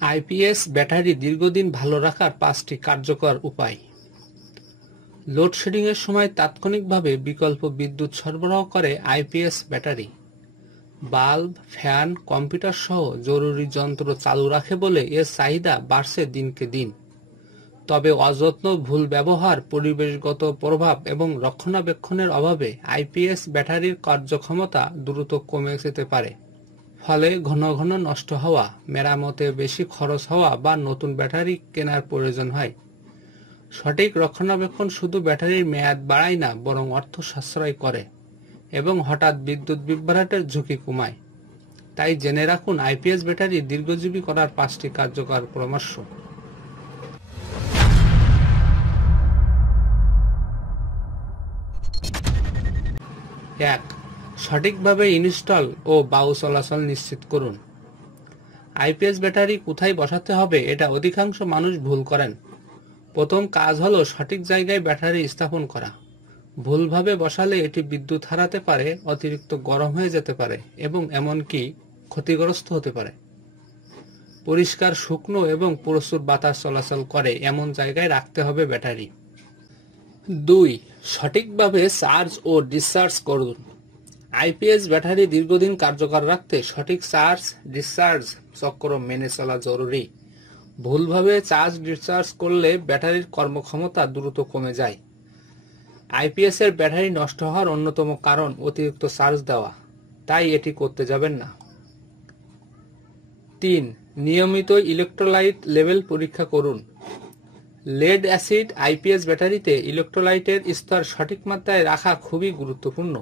IPS battery দীর্ঘদিন ভালো রাখার 5টি কার্যকর উপায়। লোডশেডিংয়ের সময় তাৎক্ষণিকভাবে বিকল্প বিদ্যুৎ সরবরাহ করে IPS battery. Bulb, fan, computer সহ জরুরি যন্ত্র চালু রাখে বলে এর চাহিদা বাড়ছে দিনকে দিন। তবে অযত্ন, ভুল ব্যবহার, পরিবেশগত প্রভাব এবং রক্ষণাবেক্ষণের অভাবে আইপিএস ব্যাটারির কার্যক্ষমতা দ্রুত কমে যেতে পারে। ফলে ঘন ঘন নষ্ট হওয়া, মেরামতে বেশি খরচ হওয়া বা নতুন ব্যাটারি কেনার প্রয়োজন হয়। সঠিক রক্ষণাবেক্ষণ শুধু ব্যাটারির মেয়াদ বাড়ায় না, বরং অর্থ সাশ্রয় করে এবং হঠাৎ বিদ্যুৎ বিভ্রাটের ঝুঁকি কমায়। তাই জেনে রাখুন আইপিএস ব্যাটারি দীর্ঘজীবী করার 5টি কার্যকর পরামর্শ। 1. সঠিকভাবে ইনস্টল ও বায়ু চলাচল নিশ্চিত করুন। আইপিএস ব্যাটারি কোথায় বসাতে হবে এটা অধিকাংশ মানুষ ভুল করেন। প্রথম কাজ হলো সঠিক জায়গায় ব্যাটারি স্থাপন করা। ভুলভাবে বসালে এটি বিদ্যুৎ হারাতে পারে, অতিরিক্ত গরম হয়ে যেতে পারে এবং এমনকি ক্ষতিগ্রস্ত হতে পারে। পরিষ্কার, শুকনো এবং প্রচুর বাতাস চলাচল করে এমন জায়গায় রাখতে হবে ব্যাটারি। 2. সঠিকভাবে চার্জ ও ডিসচার্জ করুন। আইপিএস ব্যাটারি দীর্ঘদিন কার্যকর রাখতে সঠিক চার্জ ডিসচার্জ চক্র মেনে চলা জরুরি। ভুলভাবে চার্জ ডিসচার্জ করলে ব্যাটারির কর্মক্ষমতা দ্রুত কমে যায়। আইপিএস এর ব্যাটারি নষ্ট হওয়ার অন্যতম কারণ অতিরিক্ত চার্জ দেওয়া, তাই এটি করতে যাবেন না। 3. নিয়মিত ইলেকট্রোলাইট লেভেল পরীক্ষা করুন। লেড অ্যাসিড আইপিএস ব্যাটারিতে ইলেকট্রোলাইটের স্তর সঠিক মাত্রায় রাখা খুবই গুরুত্বপূর্ণ।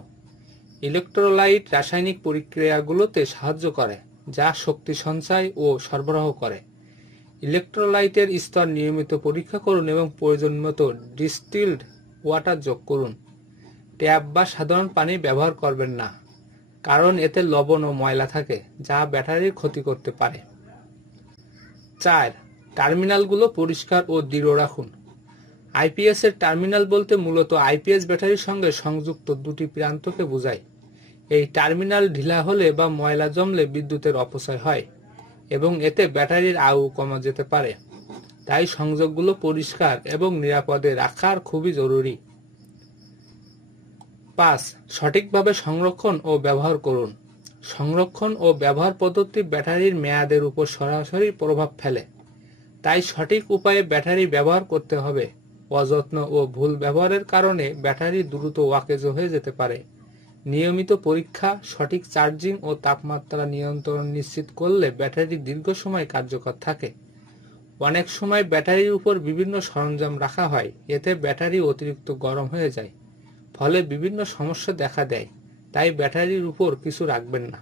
ইলেকট্রোলাইট রাসায়নিক প্রক্রিয়াগুলোতে সাহায্য করে, যা শক্তি সঞ্চয় ও সরবরাহ করে। ইলেকট্রোলাইটের স্তর নিয়মিত পরীক্ষা করুন এবং প্রয়োজন মতো ডিস্টিলড ওয়াটার যোগ করুন। ট্যাপ বা সাধারণ পানি ব্যবহার করবেন না, কারণ এতে লবণ ও ময়লা থাকে, যা ব্যাটারির ক্ষতি করতে পারে। 4. টার্মিনালগুলো পরিষ্কার ও দৃঢ় রাখুন। আইপিএস এর টার্মিনাল বলতে মূলত আইপিএস ব্যাটারির সঙ্গে সংযুক্ত দুটি প্রান্তকে বোঝায়। এই টার্মিনাল ঢিলা হলে বা ময়লা জমলে বিদ্যুতের অপচয় হয় এবং এতে ব্যাটারির আয়ু কমে যেতে পারে। তাই সংযোগগুলো পরিষ্কার এবং নিরাপদে রাখার খুবই জরুরি। 5. সঠিকভাবে সংরক্ষণ ও ব্যবহার করুন। সংরক্ষণ ও ব্যবহার পদ্ধতি ব্যাটারির মেয়াদের উপর সরাসরি প্রভাব ফেলে। তাই সঠিক উপায়ে ব্যাটারি ব্যবহার করতে হবে। অযত্ন ও ভুল ব্যবহারের কারণে ব্যাটারি দ্রুত ওয়াকেজ হয়ে যেতে পারে। নিয়মিত পরীক্ষা, সঠিক চার্জিং ও তাপমাত্রা নিয়ন্ত্রণ নিশ্চিত করলে ব্যাটারি দীর্ঘ সময় কার্যকর থাকে। অনেক সময় ব্যাটারির উপর বিভিন্ন সরঞ্জাম রাখা হয়, এতে ব্যাটারি অতিরিক্ত গরম হয়ে যায়, ফলে বিভিন্ন সমস্যা দেখা দেয়। তাই ব্যাটারির উপর কিছু রাখবেন না।